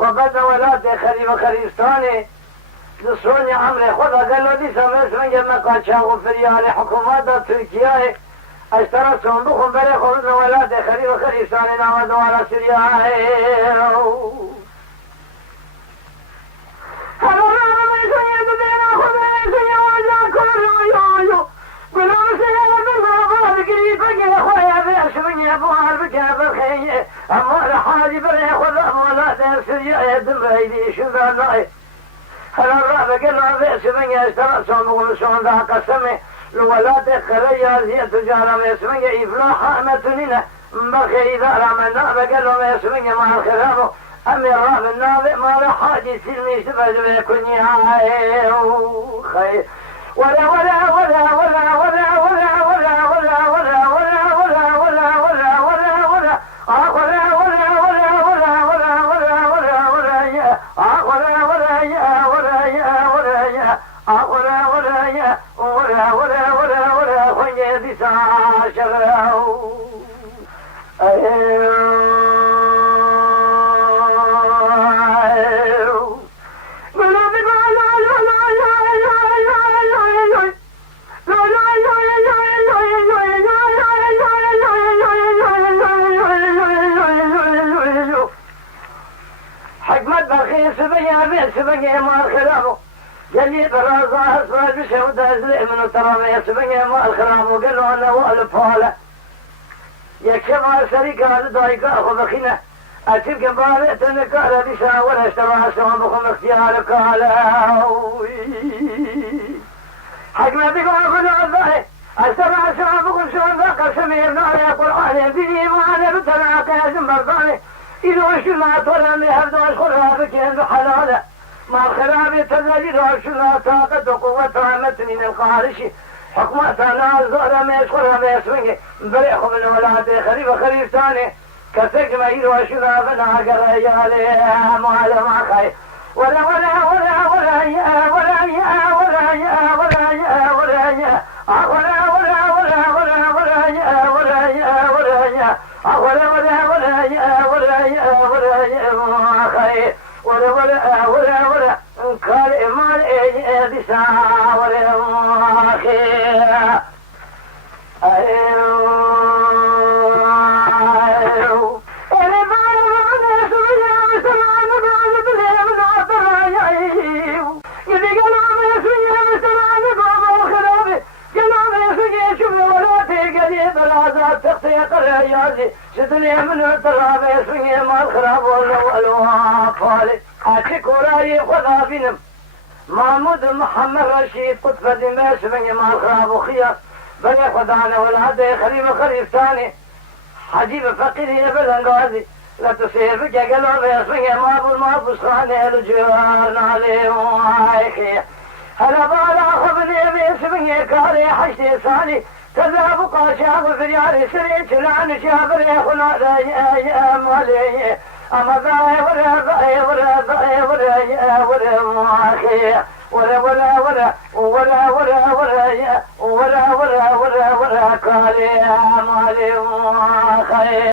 وقد ولاد خريب خريستاني لصوني عمري خذ قالوا لي سمعت من جمع قاتشاو في ريال حكومات تركيا اشترتهم بخم بري خذ ولاد خريب خريستاني نامدوا على سريا أمال حاجب ياخذ أموالات سريع يدم بيدي شو ذا الله هل الرابع قال له بئس من يشترى صومه شون ذا قسمه الولاد خليا هي تجارة ويسمي إفلاح أمتنين بخي إذا رمنا قال له ويسمي مع الخلافه أم يرى النابئ ما لحاجي سلمي سبج ويكون خير ولا ولا ولا ولا ولا ولا ولا ولا ولا سبني ما الخلافه قال لي برازة أسرع بشهود أزرع من الترابية سبني ما الخلافه قال له أنا وألف هاله يكشف على الشركة هذا دايقة أخذ خينة أتبقى بارئة نكالة بشا ولا اشترى سوى بخم اختيارك على حكمة بكم أخذ الظاهر اشترى سوى بخم سوى ذاك سمير نار يقول عليه بني معنا بتلاك يا زنبر ظاهر إذا وشنا طولها من هبدو أشخرها بكين حلاله ما الخلافة تزاجد وشنا طاقة وقوة متنين القارشي حكمتنا الزهرة ما يشخرها ما يسمنه بريخ من ولاد خريف خريف ثاني كسك ما يروشنا بنا قريالي معلم خير ولا ولا ولا ولا يا ولا يا ولا يا ولا يا ولا يا ولا ولا ولا ولا ولا يا ولا يا ولا يا ولا ولا ولا يا ولا يا ولا يا خير ولا ولا ولا ولا كل مال بسا ولا خير شدني من التراب يسوي ما الخراب والوافالي أتيك وراي خذا بنم محمود محمد رشيد قطف دماش بني ما الخراب وخيار بني خدانا والعدي خريب خريب ثاني حجيب فقيري بالانغازي لا تسير بك قلوب يسوي ما ابو المعبوس خاني الجوار عليه وعايخي هلا بالا خبني بيسبني كاري حشتي ثاني تذهب قاشا وفرياري سريت لعن شابر يخلع يا مالي أما ذاي ولا ذاي ولا ذاي ولا يا ولا ماخي ولا ولا ولا ولا ولا ولا ولا ولا ولا ولا كالي يا مالي ماخي